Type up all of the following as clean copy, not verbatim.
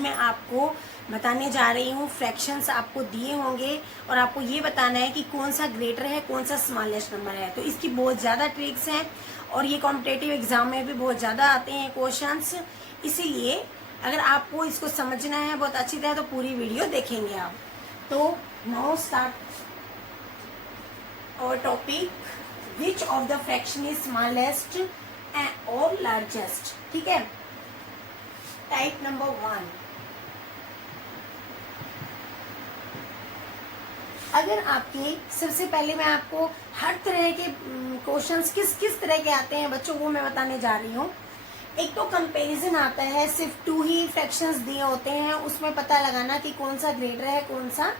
मैं आपको बताने जा रही हूँ। फ्रैक्शंस आपको दिए होंगे और आपको ये बताना है कि कौन सा ग्रेटर है, कौन सा स्मॉलेस्ट नंबर है। तो इसकी बहुत ज़्यादा ट्रिक्स हैं और ये कॉम्पिटेटिव एग्जाम में भी बहुत ज़्यादा आते हैं क्वेश्चंस। इसीलिए अगर आपको इसको समझना है बहुत अच्छी तरह तो पूरी वीडियो देखेंगे आप। तो नाउ स्टार्ट और topic, which of the fraction is smallest और लार्जेस्ट। ठीक है, टाइप नंबर 1। अगर आपके सबसे पहले मैं आपको हर तरह के क्वेश्चंस किस किस तरह के आते हैं बच्चों, वो मैं बताने जा रही हूँ। एक तो कंपैरिजन आता है, सिर्फ 2 ही फ्रैक्शंस दिए होते हैं, उसमें पता लगाना कि कौन सा ग्रेटर है, कौन सा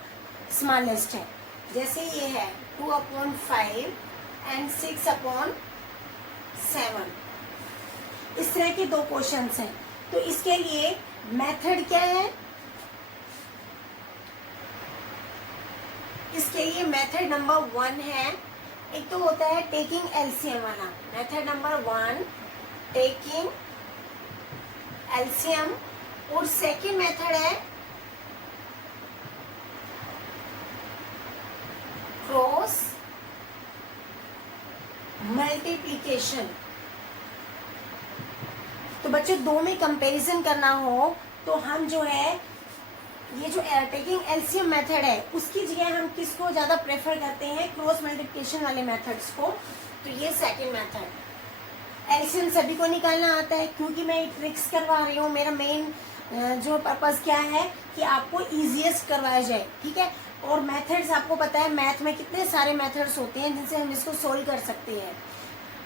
स्मॉलेस्ट है। जैसे ये है 2/5 एंड 6/7, इस तरह के 2 क्वेश्चंस हैं। तो इसके लिए मेथड क्या है, इसके लिए मेथड नंबर 1 है, एक तो होता है टेकिंग एलसीएम वाला। मेथड नंबर 1 टेकिंग एलसीएम, और सेकंड मेथड है क्रॉस मल्टीप्लिकेशन। तो बच्चों दो में कंपैरिजन करना हो तो हम जो है ये जो टेकिंग एलसीएम मेथड है उसकी जगह हम किसको ज्यादा प्रेफर करते हैं, क्रॉस मल्टीप्लिकेशन वाले मेथड्स को। तो ये सेकंड मेथड, एलसीएम सभी को निकालना आता है क्योंकि मैं ट्रिक्स करवा रही हूँ। मेरा मेन जो पर्पस क्या है कि आपको इजीएस्ट करवाया जाए। ठीक है, और मेथड्स आपको पता है मैथ में कितने सारे मेथड्स होते हैं जिनसे हम इसको सोल्व कर सकते हैं।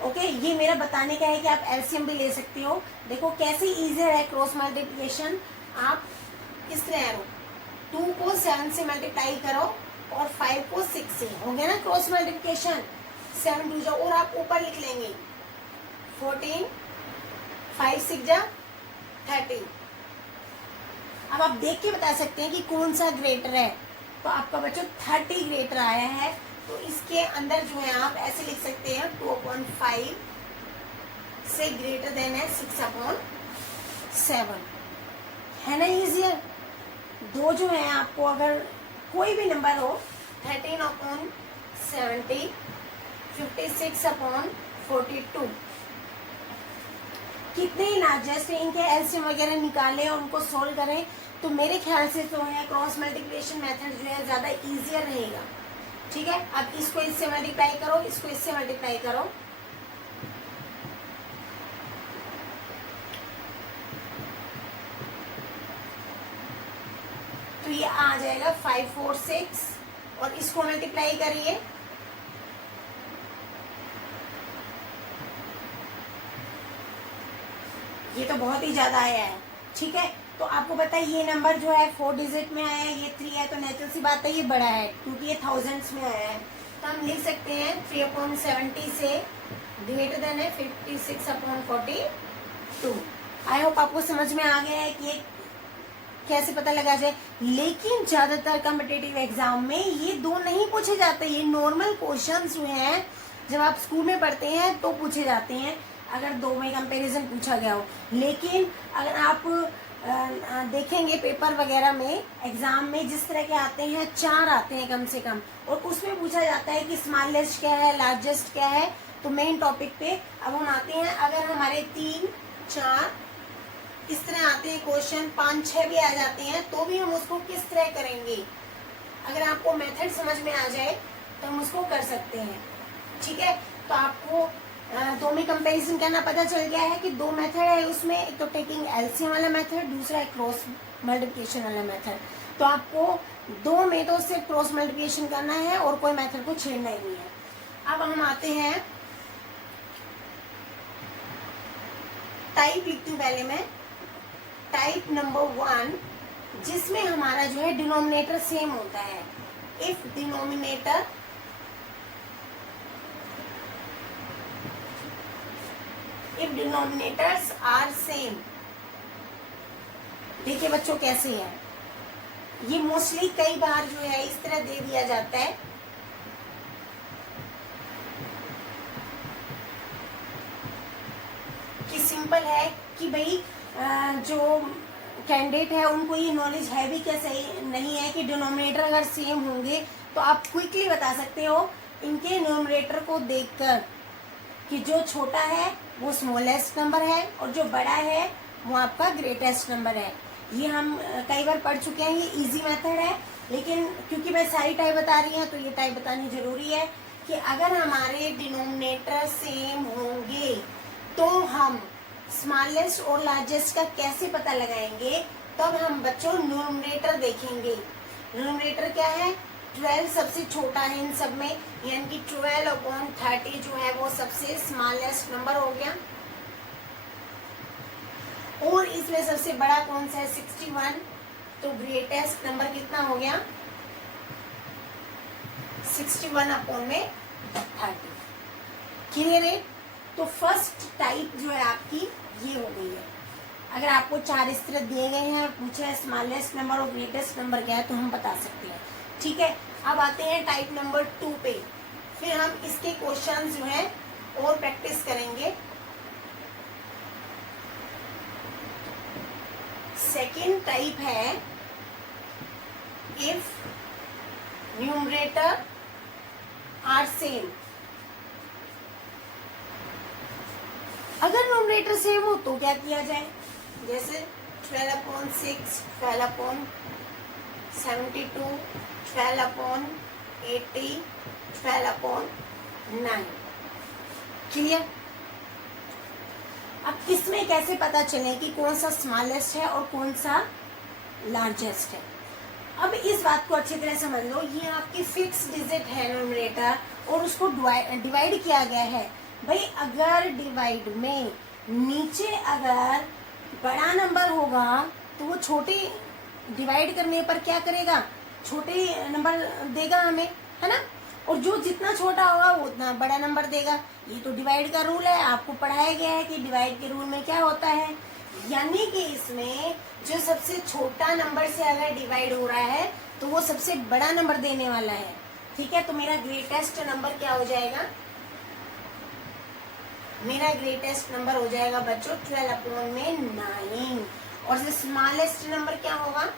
ओके, ये मेरा बताने का है कि आप एलसीएम भी ले सकते हो। देखो कैसे इजियर है क्रॉस मल्टीप्लिकेशन। आप इस तरह लो, 2 को 7 से मल्टीप्लाई करो और 5 को 6 से, हो गया ना क्रॉस मल्टीप्लिकेशन। 7 2 जाओ और आप ऊपर लिख लेंगे 14, 5 6 जा 30। अब आप देख के बता सकते हैं कि कौन सा ग्रेटर है। तो आपका बच्चों 30 ग्रेटर आया है, तो इसके अंदर जो है आप ऐसे लिख सकते हैं 2/5 से ग्रेटर देन है 6/7, है ना इजियर। 2 जो है आपको अगर कोई भी नंबर हो, 13/70, 56/42, कितने ही लार्जेस्ट है, इनके एलसीएम वगैरह निकालें और उनको सोल्व करें। तो मेरे ख्याल से तो है क्रॉस मल्टीप्लिकेशन मेथड जो है ज्यादा इजियर रहेगा। ठीक है, अब इसको इससे मल्टीप्लाई करो, इसको इससे मल्टीप्लाई करो, तो ये आ जाएगा 5 4 6, और इसको मल्टीप्लाई करिए, ये तो बहुत ही ज्यादा आया है। ठीक है, तो आपको पता है ये नंबर जो है 4 डिजिट में आया है, ये 3 है, तो नेचुरल सी बात है ये बड़ा है क्योंकि ये थाउजेंड्स में आया है। तो हम लिख सकते हैं 3/70 से ग्रेटर देन है 56/42। आई होप आपको समझ में आ गया है कि ये कैसे पता लगा जाए। लेकिन ज्यादातर कॉम्पिटिटिव एग्जाम में ये 2 नहीं पूछे जाते, ये नॉर्मल क्वेश्चन जो है जब आप स्कूल में पढ़ते हैं तो पूछे जाते हैं अगर 2 में कंपैरिजन पूछा गया हो। लेकिन अगर आप देखेंगे पेपर वगैरह में, एग्जाम में जिस तरह के आते हैं 4 आते हैं कम से कम, और उसमें पूछा जाता है कि स्मॉलेस्ट क्या है, लार्जेस्ट क्या है। तो मेन टॉपिक पे अब हम आते हैं। अगर हमारे 3 4 इस तरह आते हैं क्वेश्चन, 5 6 भी आ जाते हैं, तो भी हम उसको किस तरह करेंगे, अगर आपको मेथड समझ में आ जाए तो हम उसको कर सकते हैं। ठीक है, तो आपको 2 में कंपैरिजन करना पता चल गया है कि 2 मेथड है उसमें, एक तो टेकिंग एलसीएम वाला मेथड, दूसरा है क्रॉस मल्टीप्लिकेशन वाला मेथड। तो आपको 2 में तो सिर्फ क्रॉस मल्टीप्लिकेशन करना है और कोई मेथड को छेड़ना ही नहीं है। अब हम आते हैं टाइप, लिखती हूँ पहले मैं टाइप नंबर 1, जिसमें हमारा जो है डिनोमिनेटर सेम होता है। If denominators are same. देखिए बच्चों कैसे है, ये मोस्टली कई बार जो है इस तरह दे दिया जाता है कि सिंपल है कि भाई जो कैंडिडेट है उनको ये नॉलेज है भी क्या सही नहीं है कि डिनोमिनेटर अगर सेम होंगे तो आप क्विकली बता सकते हो इनके डिनोमिनेटर को देखकर कि जो छोटा है वो स्मॉलेस्ट नंबर है और जो बड़ा है वो आपका ग्रेटेस्ट नंबर है। ये हम कई बार पढ़ चुके हैं, ये इजी मेथड है, लेकिन क्योंकि मैं सारी टाइप बता रही हूँ तो ये टाइप बतानी जरूरी है कि अगर हमारे डिनोमिनेटर सेम होंगे तो हम स्मॉलेस्ट और लार्जेस्ट का कैसे पता लगाएंगे। तब हम बच्चों न्यूमरेटर देखेंगे। न्यूमरेटर क्या है, 12 सबसे छोटा है इन सब में, यानी कि 12/30 जो है वो सबसे स्मॉलेस्ट नंबर हो गया। और इसमें सबसे बड़ा कौन सा है, 61, तो ग्रेटेस्ट नंबर कितना हो गया, 61/30। क्लियर है। तो फर्स्ट टाइप जो है आपकी ये हो गई है। अगर आपको 4 इस तरह दिए गए हैं और पूछे स्मॉलेस्ट नंबर और ग्रेटेस्ट नंबर क्या है तो हम बता सकते हैं। ठीक है, अब आते हैं टाइप नंबर 2 पे। फिर हम इसके क्वेश्चन जो है और प्रैक्टिस करेंगे। सेकेंड टाइप है इफ न्यूमरेटर आर सेम। अगर न्यूमरेटर सेम हो तो क्या किया जाए, जैसे 12/6, 12/72, 12/80, 12/9। क्लियर। अब इसमें कैसे पता चले कि कौन सा स्मॉलेस्ट है और कौन सा लार्जेस्ट है। अब इस बात को अच्छी तरह समझ लो, ये आपकी फिक्स डिजिट है न्यूमरेटर और उसको डिवाइड किया गया है। भाई अगर डिवाइड में नीचे अगर बड़ा नंबर होगा तो वो छोटे डिवाइड करने पर क्या करेगा, छोटे नंबर देगा हमें, है ना। और जो जितना छोटा होगा वो उतना बड़ा नंबर देगा। ये तो डिवाइड का रूल है, आपको पढ़ाया गया है कि डिवाइड के रूल में क्या होता है, यानी कि इसमें जो सबसे छोटा नंबर से अगर डिवाइड हो रहा है तो वो सबसे बड़ा नंबर देने वाला है। ठीक है, तो मेरा ग्रेटेस्ट नंबर क्या हो जाएगा, मेरा ग्रेटेस्ट नंबर हो जाएगा बच्चों 12/9। और स्मॉलेस्ट नंबर क्या होगा,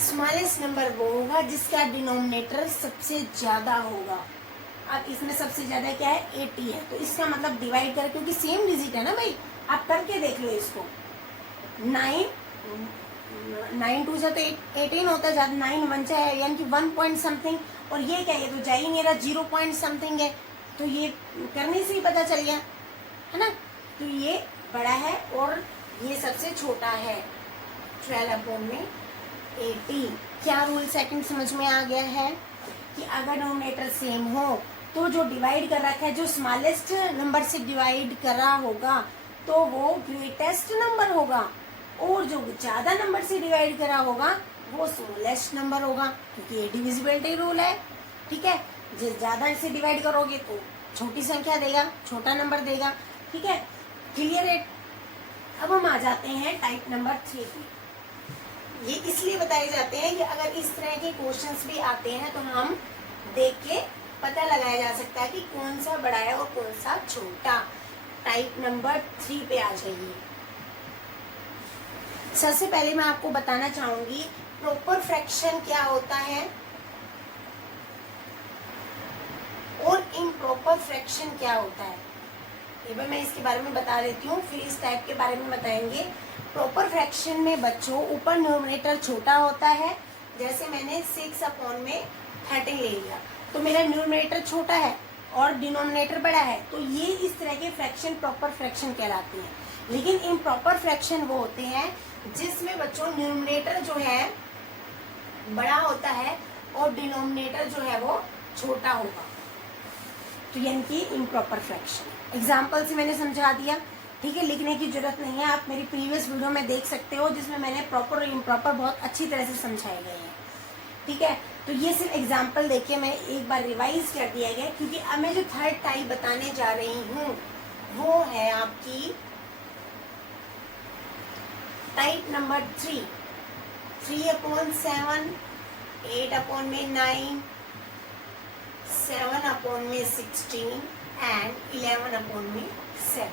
स्मॉलेस्ट नंबर वो होगा जिसका डिनोमिनेटर सबसे ज्यादा होगा। अब इसमें सबसे ज्यादा क्या है, 80 है, तो इसका मतलब डिवाइड कर, क्योंकि सेम डिजिट है ना भाई, आप करके देख लो इसको। 9 2 से तो 18 होता है, 9 1 है, यानी कि 1 पॉइंट समथिंग। और ये क्या है, तो जा ही मेरा 0 पॉइंट समथिंग है, तो ये करने से ही पता चल गया, है ना। तो ये बड़ा है और ये सबसे छोटा है 12/80। क्या रूल सेकंड समझ में आ गया है कि अगर डिनोमिनेटर सेम हो तो जो डिवाइड कर रखा है, जो स्मॉलेस्ट नंबर से डिवाइड कर रहा होगा तो वो ग्रेटेस्ट नंबर होगा, और जो ज्यादा नंबर से डिवाइड करा होगा वो स्मॉलेस्ट नंबर होगा, क्योंकि ये डिविजिबिलिटी रूल है। ठीक है, जिस ज्यादा से डिवाइड करोगे तो छोटी संख्या देगा, छोटा नंबर देगा। ठीक है, क्लियर है। अब हम आ जाते हैं टाइप नंबर 3 पे। ये इसलिए बताए जाते हैं कि अगर इस तरह के क्वेश्चंस भी आते हैं तो हम देख के पता लगाया जा सकता है कि कौन सा बड़ा है और कौन सा छोटा। टाइप नंबर 3 पे आ जाइए। सबसे पहले मैं आपको बताना चाहूंगी प्रॉपर फ्रैक्शन क्या होता है और इम्प्रॉपर फ्रैक्शन क्या होता है। ये भी मैं इसके बारे में बता देती हूँ, फिर इस टाइप के बारे में बताएंगे। प्रॉपर फ्रैक्शन में बच्चों ऊपर न्यूमरेटर छोटा होता है, जैसे मैंने 6/13 ले लिया तो मेरा न्यूमरेटर छोटा है और डिनोमिनेटर बड़ा है, तो ये इस तरह के फ्रैक्शन प्रॉपर फ्रैक्शन कहलाते हैं। लेकिन इम्प्रॉपर फ्रैक्शन वो होते हैं जिसमें बच्चों न्यूमरेटर जो है बड़ा होता है और डिनोमिनेटर जो है वो छोटा होगा, तो यानी कि इम्प्रॉपर फ्रैक्शन। एग्जाम्पल से मैंने समझा दिया। ठीक है, लिखने की जरूरत नहीं है, आप मेरी प्रीवियस वीडियो में देख सकते हो जिसमें मैंने प्रॉपर और इम्प्रॉपर बहुत अच्छी तरह से समझाए गए हैं। ठीक है, तो ये सिर्फ एग्जाम्पल देखिए मैं एक बार रिवाइज कर दिया गया, क्योंकि अब मैं जो थर्ड टाइप बताने जा रही हूँ वो है आपकी टाइप नंबर 3। 3/7, 8/9, 7/16 एंड 11/7।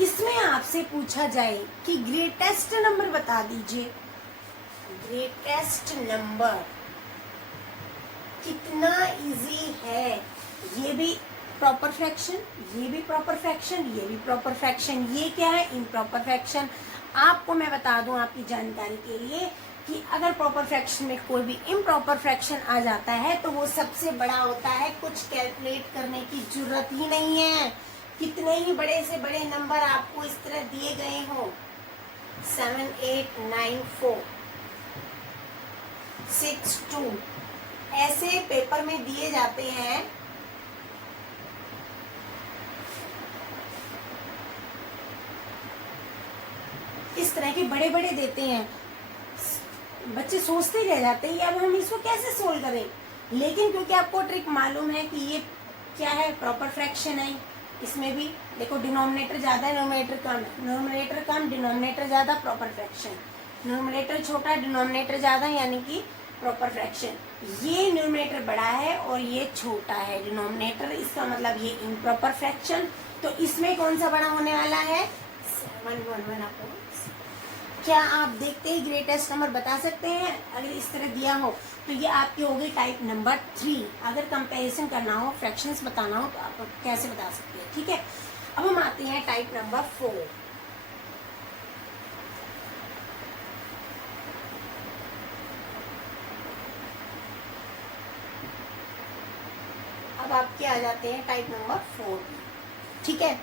इसमें आपसे पूछा जाए कि ग्रेटेस्ट नंबर बता दीजिए, ग्रेटेस्ट नंबर कितना इजी है। ये भी प्रॉपर फ्रैक्शन, ये भी प्रॉपर फ्रैक्शन, ये भी प्रॉपर फ्रैक्शन, ये क्या है, इम्प्रॉपर फ्रैक्शन। आपको मैं बता दूं आपकी जानकारी के लिए कि अगर प्रॉपर फ्रैक्शन में कोई भी इम्प्रॉपर फ्रैक्शन आ जाता है तो वो सबसे बड़ा होता है, कुछ कैलकुलेट करने की जरूरत ही नहीं है। कितने ही बड़े से बड़े नंबर आपको इस तरह दिए गए हो, 7 8 9 4 6 2 ऐसे पेपर में दिए जाते हैं। इस तरह के बड़े बड़े देते हैं, बच्चे सोचते रह जाते हैं अब हम इसको कैसे सोल्व करें। लेकिन क्योंकि आपको ट्रिक मालूम है कि ये क्या है, प्रॉपर फ्रैक्शन है, इसमें भी देखो डिनोमिनेटर ज्यादा है, न्यूमरेटर कम है, न्यूमरेटर कम डिनोमिनेटर ज्यादा, प्रॉपर फ्रैक्शन। न्यूमरेटर छोटा डिनोमिनेटर ज्यादा यानी कि प्रॉपर फ्रैक्शन। ये न्यूमरेटर बड़ा है और ये छोटा है डिनोमिनेटर, इसका मतलब ये इम्प्रॉपर फ्रैक्शन। तो इसमें कौन सा बड़ा होने वाला है, 7 1 1 अपॉन। क्या आप देखते ही ग्रेटेस्ट नंबर बता सकते हैं? अगर इस तरह दिया हो तो ये आपकी हो गई टाइप नंबर 3। अगर कंपैरिजन करना हो, फ्रैक्शंस बताना हो तो आप कैसे बता सकते हैं, ठीक है। अब हम आते हैं टाइप नंबर 4। अब आपके आ जाते हैं टाइप नंबर 4, ठीक है।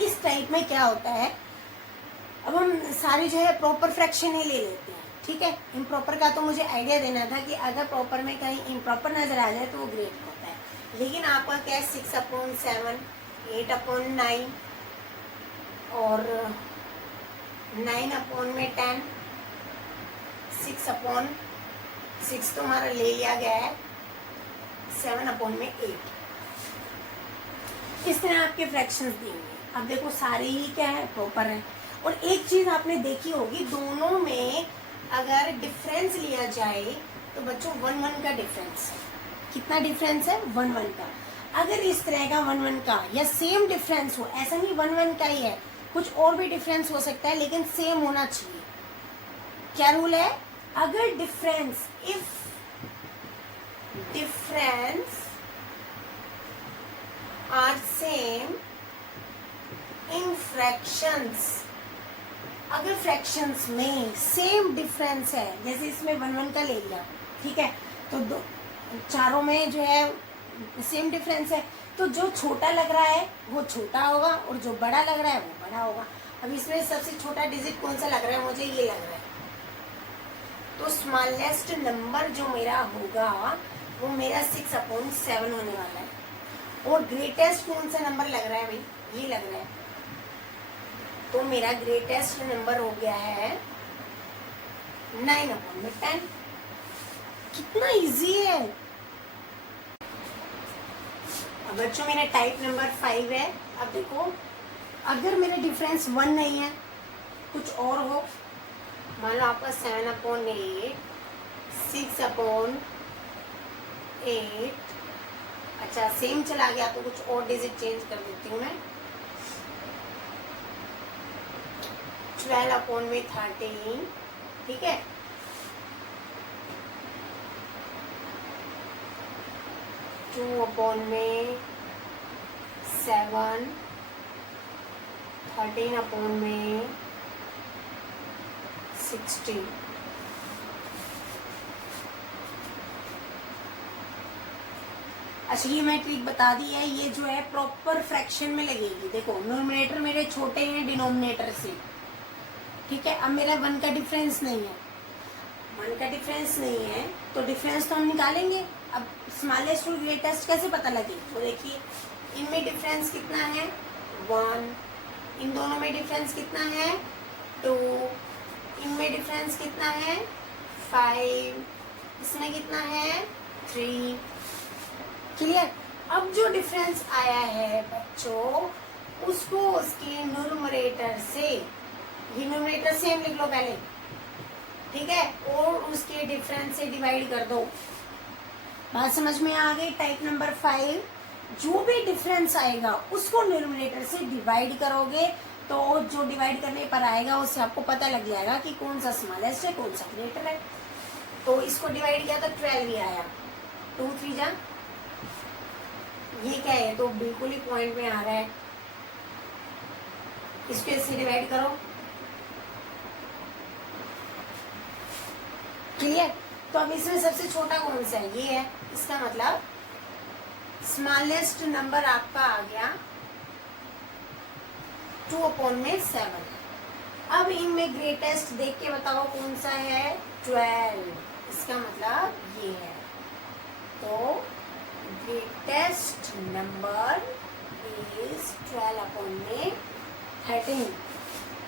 इस टाइप में क्या होता है, अब हम सारे जो है प्रॉपर फ्रैक्शन ही ले लेते हैं, ठीक है। इम्प्रॉपर का तो मुझे आइडिया देना था कि अगर प्रॉपर में कहीं इम्प्रॉपर नजर आ जाए तो वो ग्रेट होता है। लेकिन आपका क्या है, 6 अपॉन 7 8 अपॉन 9 और 9 अपॉन में 10 6 अपॉन 6 तो हमारा ले लिया गया है, 7 अपॉन में 8। इस तरह आपके फ्रैक्शंस देंगे। अब देखो सारे ही क्या है, प्रॉपर है। और एक चीज आपने देखी होगी, दोनों में अगर डिफरेंस लिया जाए तो बच्चों 1 1 का डिफरेंस है। कितना डिफरेंस है, 1 1 का। अगर इस तरह का 1 1 का या सेम डिफरेंस हो, ऐसा नहीं 1 1 का ही है, कुछ और भी डिफरेंस हो सकता है लेकिन सेम होना चाहिए। क्या रूल है, अगर difference, if difference are same in fractions, अगर फ्रैक्शंस में सेम डिफरेंस है, जैसे इसमें 1 1 का ले लिया, ठीक है, तो चारों में जो है सेम डिफरेंस है, तो जो छोटा लग रहा है वो छोटा होगा और जो बड़ा लग रहा है वो बड़ा होगा। अब इसमें सबसे छोटा डिजिट कौन सा लग रहा है, मुझे ये लग रहा है, तो स्मॉलेस्ट नंबर जो मेरा होगा वो मेरा 6 अपॉन 7 होने वाला है। और ग्रेटेस्ट कौन सा नंबर लग रहा है भाई, ये लग रहा है, तो मेरा ग्रेटेस्ट नंबर हो गया है 9 अपॉन में 10। कितना इजी है। अब बच्चों मेरा टाइप नंबर 5 है। अब देखो, अगर मेरा डिफरेंस 1 नहीं है, कुछ और हो, मान लो आपका 7 अपॉन 8 6 अपॉन 8, अच्छा सेम चला गया तो कुछ और डिजिट चेंज कर देती हूँ मैं, 12 अपॉन में 13, ठीक है, 2 अपॉन में 7, 13 अपॉन में 16। अच्छा ये मैं ट्रिक बता दी है, ये जो है प्रॉपर फ्रैक्शन में लगेगी। देखो न्यूमरेटर मेरे छोटे हैं डिनोमिनेटर से, ठीक है। अब मेरा 1 का डिफरेंस नहीं है, 1 का डिफरेंस नहीं है तो डिफरेंस तो हम निकालेंगे। अब स्मॉलेस्ट और ग्रेटेस्ट कैसे पता लगे, तो देखिए इनमें डिफरेंस कितना है, 1, इन दोनों में डिफरेंस कितना है, 2, इनमें डिफरेंस कितना है, 5, इसमें कितना है, 3। क्लियर। अब जो डिफरेंस आया है बच्चों, उसको उसके न्यूमरेटर से, ये न्यूमरेटर सेम लिख लो पहले, ठीक है, और उसके डिफरेंस से डिवाइड कर दो। बात समझ में आ गई। टाइप नंबर 5 जो भी डिफरेंस आएगा उसको न्यूमरेटर से डिवाइड करोगे, तो जो डिवाइड करने पर आएगा उससे आपको पता लग जाएगा कि कौन सा स्मॉलेस्ट है कौन सा ग्रेटर है। तो इसको डिवाइड किया तो 12 ही आया, 2 3 जा, ये क्या है, तो बिल्कुल ही पॉइंट में आ रहा है, इसको इससे डिवाइड करो, क्लियर। तो अब इसमें सबसे छोटा कौन सा है, ये है, इसका मतलब स्मॉलेस्ट नंबर आपका आ गया 2/7। अब इनमें ग्रेटेस्ट देख के बताओ कौन सा है, 12, इसका मतलब ये है। तो ग्रेटेस्ट नंबर इज 12/13।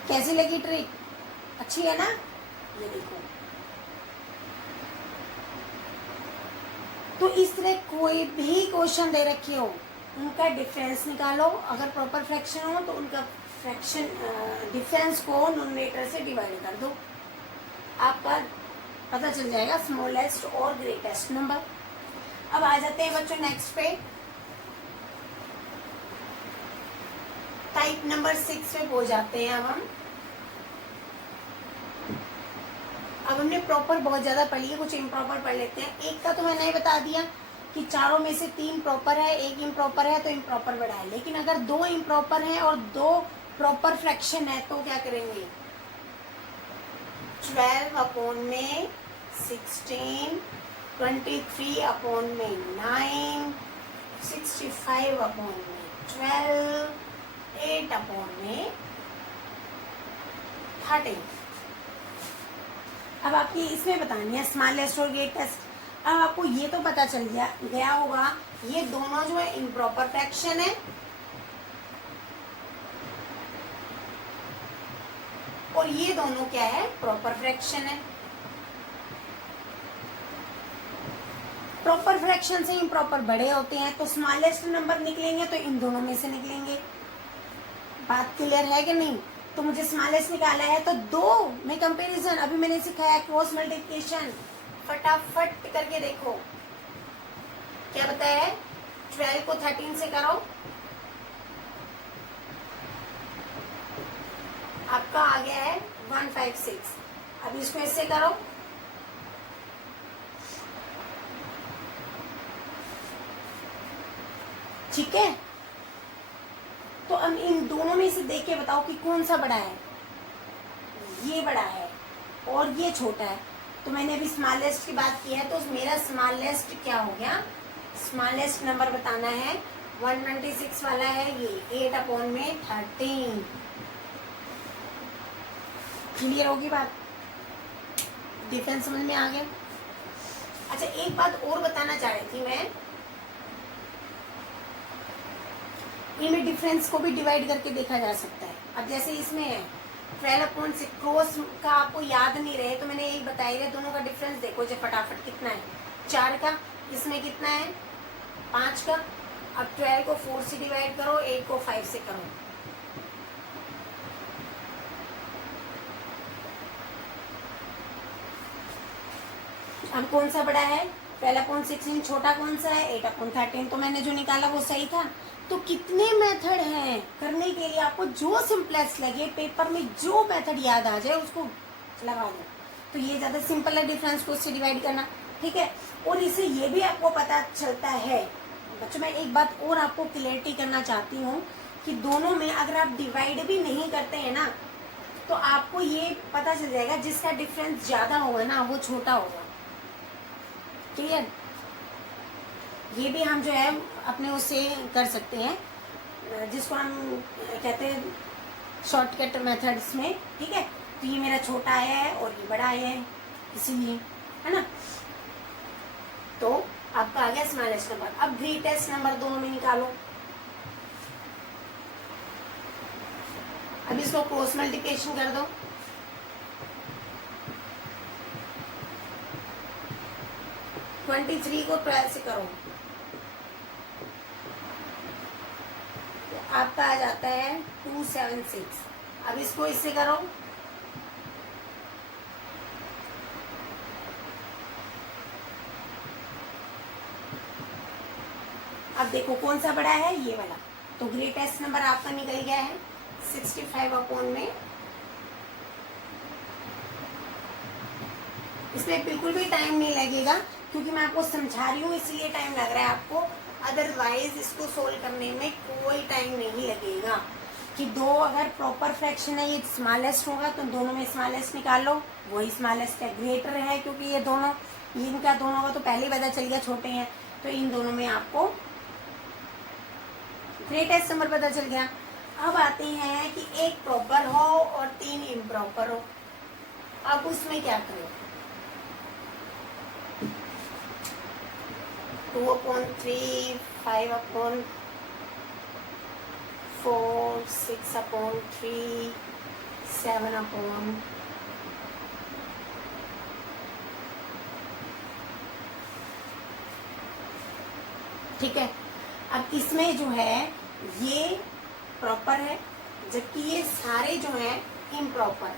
कैसी लगी ट्रिक, अच्छी है ना। ये देखो, तो इस तरह कोई भी क्वेश्चन दे रखे हो उनका डिफरेंस निकालो, अगर प्रॉपर फ्रैक्शन हो तो उनका फ्रैक्शन डिफरेंस को न्यूमरेटर से डिवाइड कर दो, आपका पता चल जाएगा स्मॉलेस्ट और ग्रेटेस्ट नंबर। अब आ जाते हैं बच्चों नेक्स्ट पे, टाइप नंबर 6 पे हो जाते हैं। अब हमने प्रॉपर बहुत ज्यादा पढ़ लिया, कुछ इम्प्रॉपर पढ़ लेते हैं। एक का तो मैंने ही बता दिया कि चारों में से 3 प्रॉपर है, 1 इम्प्रॉपर है, तो इम्प्रॉपर बड़ा है। लेकिन अगर 2 इम्प्रॉपर है और 2 प्रॉपर फ्रैक्शन है तो क्या करेंगे, 12/16, 23/9, 65/12, 8/13। अब आपकी इसमें बतानी है स्मॉलेस्ट और ग्रेटेस्ट। अब आपको ये तो पता चल गया होगा, ये दोनों जो है इम्प्रॉपर फ्रैक्शन है और ये दोनों क्या है, प्रॉपर फ्रैक्शन है। प्रॉपर फ्रैक्शन से इम्प्रॉपर बड़े होते हैं, तो स्मॉलेस्ट नंबर निकलेंगे तो इन दोनों में से निकलेंगे। बात क्लियर है कि नहीं। तो मुझे स्मॉलेस्ट निकाला है, तो 2 में कंपैरिजन अभी मैंने सिखाया क्रॉस मल्टीप्लिकेशन, फटाफट करके देखो क्या बताया है। 12 को 13 से करो, आपका आ गया है 156। अब इसको इससे करो, ठीक है। तो अब इन दोनों में से देख के बताओ कि कौन सा बड़ा है। ये बड़ा है और ये छोटा है। तो मैंने अभी स्मॉलेस्ट की बात की है, तो मेरा स्मॉलेस्ट क्या हो गया, स्मॉलेस्ट नंबर बताना है 126 वाला है, ये 8/13। क्लियर होगी बात, डिफरेंस समझ में आ गया। अच्छा, एक बात और बताना चाह रही थी मैं, इनमें डिफरेंस को भी डिवाइड करके देखा जा सकता है। अब जैसे इसमें है 12/6, क्रॉस का आपको याद नहीं रहे तो मैंने एक बताई है, दोनों का डिफरेंस देखो जो फटाफट कितना है, 4 का, इसमें कितना है 5 का। अब 12 को 4 से डिवाइड करो, 8 को 5 से करो, अब कौन सा बड़ा है, 12/16। छोटा कौन सा है, 8/13। तो मैंने जो निकाला वो सही था। तो कितने मेथड हैं करने के लिए, आपको जो सिंपलेस्ट लगे, पेपर में जो मेथड याद आ जाए उसको लगा दो। तो ये ज़्यादा सिंपल है डिफरेंस को उससे डिवाइड करना, ठीक है। और इससे ये भी आपको पता चलता है बच्चों, मैं एक बात और आपको क्लियरिटी करना चाहती हूँ कि दोनों में अगर आप डिवाइड भी नहीं करते हैं ना, तो आपको ये पता चल जाएगा जिसका डिफरेंस ज़्यादा होगा ना वो छोटा होगा। क्लियर। ये भी हम जो है अपने उससे कर सकते हैं, जिसको हम कहते हैं शॉर्टकट मेथड्स में, ठीक है। तो ये मेरा छोटा आया है और ये बड़ा आया है, इसीलिए, है ना। तो आपका आ गया स्मॉलेस्ट नंबर। अब ग्रेटेस्ट नंबर दोनों में निकालो। अब इसको क्रॉस मल्टीप्लिकेशन कर दो, 23 को 12 से करो, तो आपका आ जाता है 276। अब इसको इससे करो, अब देखो कौन सा बड़ा है, ये वाला। तो ग्रेटेस्ट नंबर आपका निकल गया है 65 अपॉन में। इसमें बिल्कुल भी टाइम नहीं लगेगा क्योंकि मैं आपको समझा रही हूँ, इसलिए टाइम लग रहा है आपको, अदरवाइज इसको सोल्व करने में कोई टाइम नहीं लगेगा। कि दो अगर प्रॉपर फ्रैक्शन है, ये स्मॉलेस्ट होगा तो दोनों में स्मॉलेस्ट निकाल लो, वही स्मॉलेस्ट है। ग्रेटर है क्योंकि ये दोनों, इनका दोनों का तो पहले ही पता चल गया छोटे हैं, तो इन दोनों में आपको ग्रेटेस्ट नंबर पता चल गया। अब आते हैं कि एक प्रॉपर हो और 3 इम्प्रॉपर हो। अब उसमें क्या करो, 2/3, 5/4, 6/3, 7/, ठीक है। अब इसमें जो है ये प्रॉपर है, जबकि ये सारे जो हैं इम्प्रॉपर है,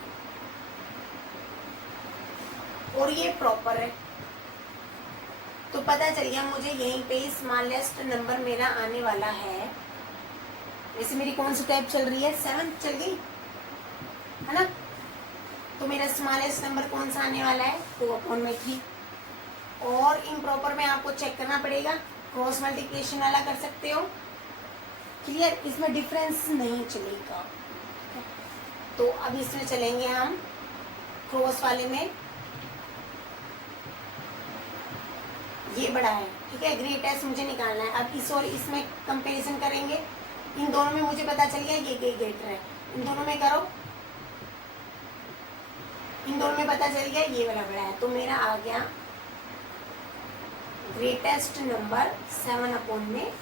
और ये प्रॉपर है। तो पता चल गया मुझे यहीं पे स्मॉलेस्ट नंबर मेरा आने वाला है। वैसे मेरी कौन सी टाइप चल रही है, 7 चल गई है ना। तो मेरा स्मॉलेस्ट नंबर कौन सा आने वाला है, 2/3। और इम्प्रॉपर में आपको चेक करना पड़ेगा, क्रॉस मल्टीप्लिकेशन वाला कर सकते हो, क्लियर। इसमें डिफरेंस नहीं चलेगा। तो अब इसमें चलेंगे हम क्रॉस वाले में। ये बड़ा है, ठीक है, ग्रेटेस्ट मुझे निकालना है। अब इस और इसमें कंपैरिजन करेंगे, इन दोनों में मुझे पता चल गया ये ग्रेटर है, इन दोनों में करो, इन दोनों में पता चल गया ये वाला बड़ा है। तो मेरा आ गया ग्रेटेस्ट नंबर 7/2।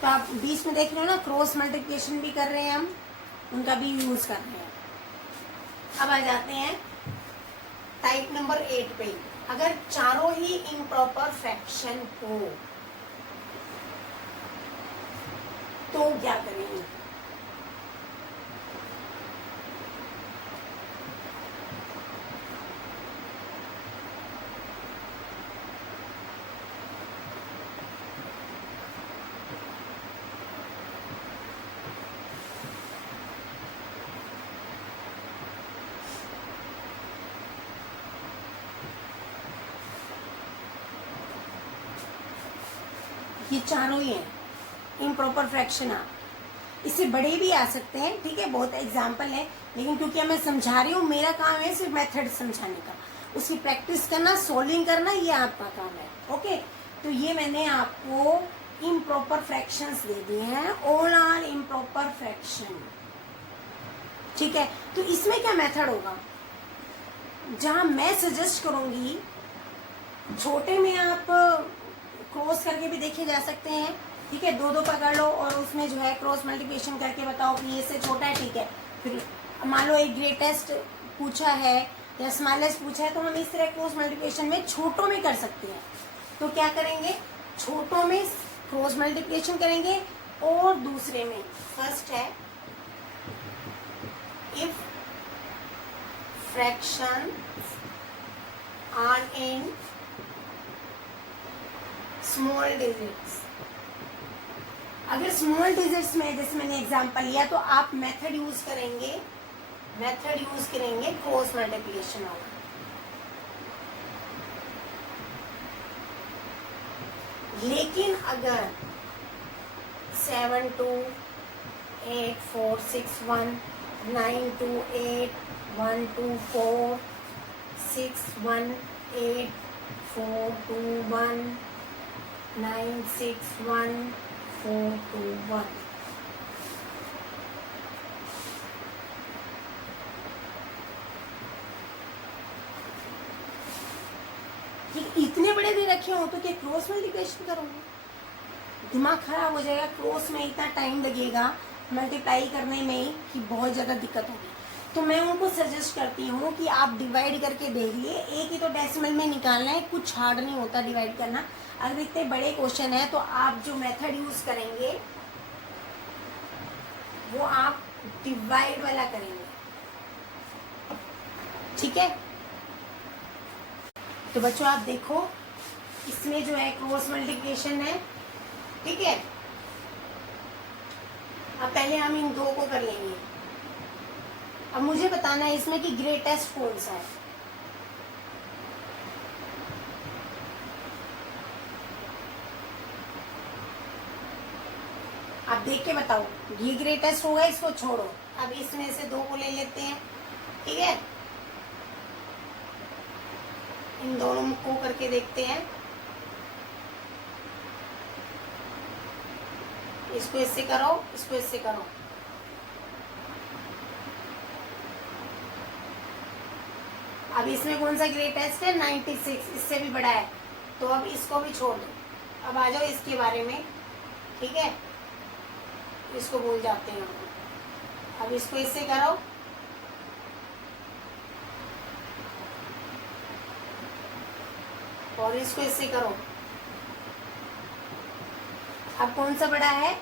तो आप बीच में देख रहे हो ना, क्रॉस मल्टीप्लिकेशन भी कर रहे हैं हम, उनका भी यूज कर रहे हैं। अब आ जाते हैं टाइप नंबर 8 पे। अगर चारों ही इम्प्रॉपर फ्रैक्शन हो तो क्या करेंगे, ये चारों ही हैं इम्प्रॉपर फ्रैक्शन। आप इससे बड़े भी आ सकते हैं, ठीक है, बहुत एग्जाम्पल है, लेकिन क्योंकि मैं समझा रही हूँ, मेरा काम है सिर्फ मेथड समझाने का, उसकी प्रैक्टिस करना, सोल्विंग करना, ये आपका काम है। ओके, तो ये मैंने आपको इम्प्रॉपर फ्रैक्शंस दे दिए हैं, ऑल आर इम्प्रॉपर फ्रैक्शन, ठीक है। तो इसमें क्या मेथड होगा, जहां मैं सजेस्ट करूंगी, छोटे में आप क्रॉस करके भी देखे जा सकते हैं, ठीक है, 2-2 पकड़ लो और उसमें जो है क्रॉस मल्टीप्लिकेशन करके बताओ कि ये से छोटा है, ठीक है। फिर मान लो एक ग्रेटेस्ट पूछा है या स्मॉलेस्ट पूछा है, तो हम इस तरह क्रॉस मल्टीप्लिकेशन में छोटों में कर सकते हैं। तो क्या करेंगे, छोटों में क्रॉस मल्टीप्लिकेशन करेंगे, और दूसरे में फर्स्ट है if fraction are in small digits. अगर स्मॉल डिजिट्स में, जैसे मैंने एग्जांपल लिया, तो आप मेथड यूज करेंगे क्रॉस मल्टीप्लिकेशन वाला। लेकिन अगर 7 2 8 4 6 1 9 2 8 1 2 4 6 1 8 4 2 1 9 6 1 4 2 1, इतने बड़े दे रखे हो तो क्या क्रॉस मल्टीप्लिकेशन करोगे, दिमाग खराब हो जाएगा। क्रॉस में इतना टाइम लगेगा मल्टीप्लाई करने में ही कि बहुत ज़्यादा दिक्कत होगी। तो मैं उनको सजेस्ट करती हूँ कि आप डिवाइड करके देख लिए, एक ही तो डेसिमल में निकालना है, कुछ हार्ड नहीं होता डिवाइड करना। अगर इतने बड़े क्वेश्चन है तो आप जो मेथड यूज करेंगे वो आप डिवाइड वाला करेंगे, ठीक है। तो बच्चों आप देखो, इसमें जो है क्रॉस मल्टीप्लिकेशन है, ठीक है। अब पहले हम इन दो को कर लेंगे। अब मुझे बताना है इसमें कि ग्रेटेस्ट कौन सा है। आप देख के बताओ, ये ग्रेटेस्ट होगा, इसको छोड़ो। अब इसमें से दो को ले लेते हैं, ठीक है। इन दोनों को करके देखते हैं। इसको इससे करो, इसको इससे करो। अब इसमें कौन सा ग्रेटेस्ट है? 96, इससे भी बड़ा है। तो अब इसको भी छोड़ दो। अब आ जाओ इसके बारे में, ठीक है। इसको भूल जाते हैं हम। अब इसको इससे करो, और इसको इससे करो। अब कौन सा बड़ा है?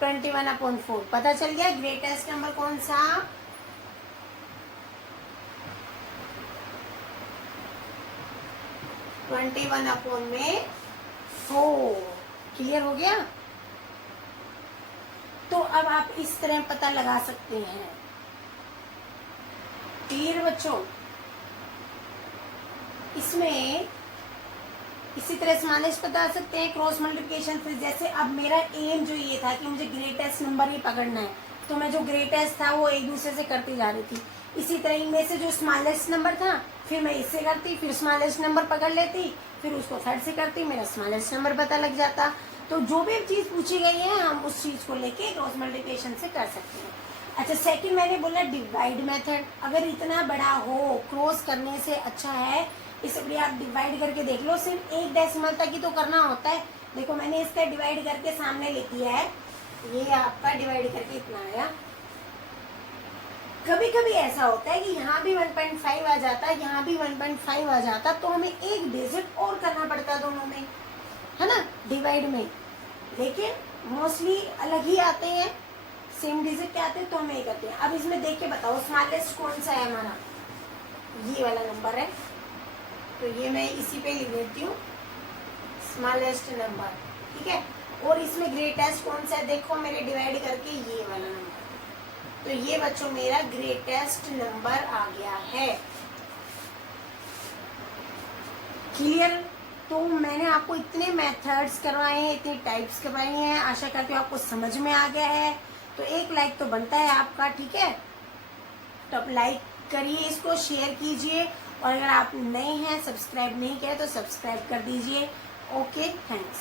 21/4। पता चल गया ग्रेटेस्ट नंबर कौन सा? 21/4। क्लियर हो गया? तो अब आप इस तरह पता लगा सकते हैं। क्लियर बच्चों? इसमें इसी तरह स्मॉलेस्ट बता सकते हैं, क्रॉस मल्टीप्लिकेशन से। जैसे अब मेरा एम जो ये था कि मुझे ग्रेटेस्ट नंबर ही पकड़ना है, तो मैं जो ग्रेटेस्ट था वो एक दूसरे से करती जा रही थी। इसी तरह इनमें से जो स्मॉलेस्ट नंबर था, फिर मैं इससे करती, फिर स्मॉलेस्ट नंबर पकड़ लेती, फिर उसको थर्ड से करती, मेरा स्मॉलेस्ट नंबर पता लग जाता। तो जो भी चीज पूछी गई है हम उस चीज को लेके क्रॉस मल्टीप्लिकेशन से कर सकते हैं। अच्छा, सेकंड मैंने बोला डिवाइड मेथड। अगर इतना बड़ा हो, क्रॉस करने से अच्छा है इसलिए आप डिवाइड करके देख लो। सिर्फ एक डेसिमल तक ही तो करना होता है। देखो मैंने इसका डिवाइड करके सामने लिख दिया है, ये आपका डिवाइड करके इतना आया। कभी कभी ऐसा होता है कि यहाँ भी 1.5 आ जाता है, यहाँ भी 1.5 आ जाता, तो हमें एक डिजिट और करना पड़ता है दोनों में, है ना, डिवाइड में। लेकिन मोस्टली अलग ही आते हैं, सेम डिजिट के आते हैं, तो हम ये करते हैं। अब इसमें देख के बताओ स्मॉलेस्ट कौन सा है हमारा? ये वाला नंबर है, तो ये मैं इसी पे लिख देती हूँ, स्मॉलेस्ट नंबर, ठीक है। और इसमें ग्रेटेस्ट कौन सा है? देखो मेरे डिवाइड करके ये वाला नंबर, तो ये बच्चों मेरा ग्रेटेस्ट नंबर आ गया है। क्लियर? तो मैंने आपको इतने मेथड्स करवाए हैं, इतने टाइप्स करवाए हैं, आशा करती हूँ आपको समझ में आ गया है। तो एक लाइक तो बनता है आपका, ठीक है। तो आप लाइक करिए, इसको शेयर कीजिए, और अगर आप नए हैं, सब्सक्राइब नहीं किया तो सब्सक्राइब कर दीजिए। Okay, thanks.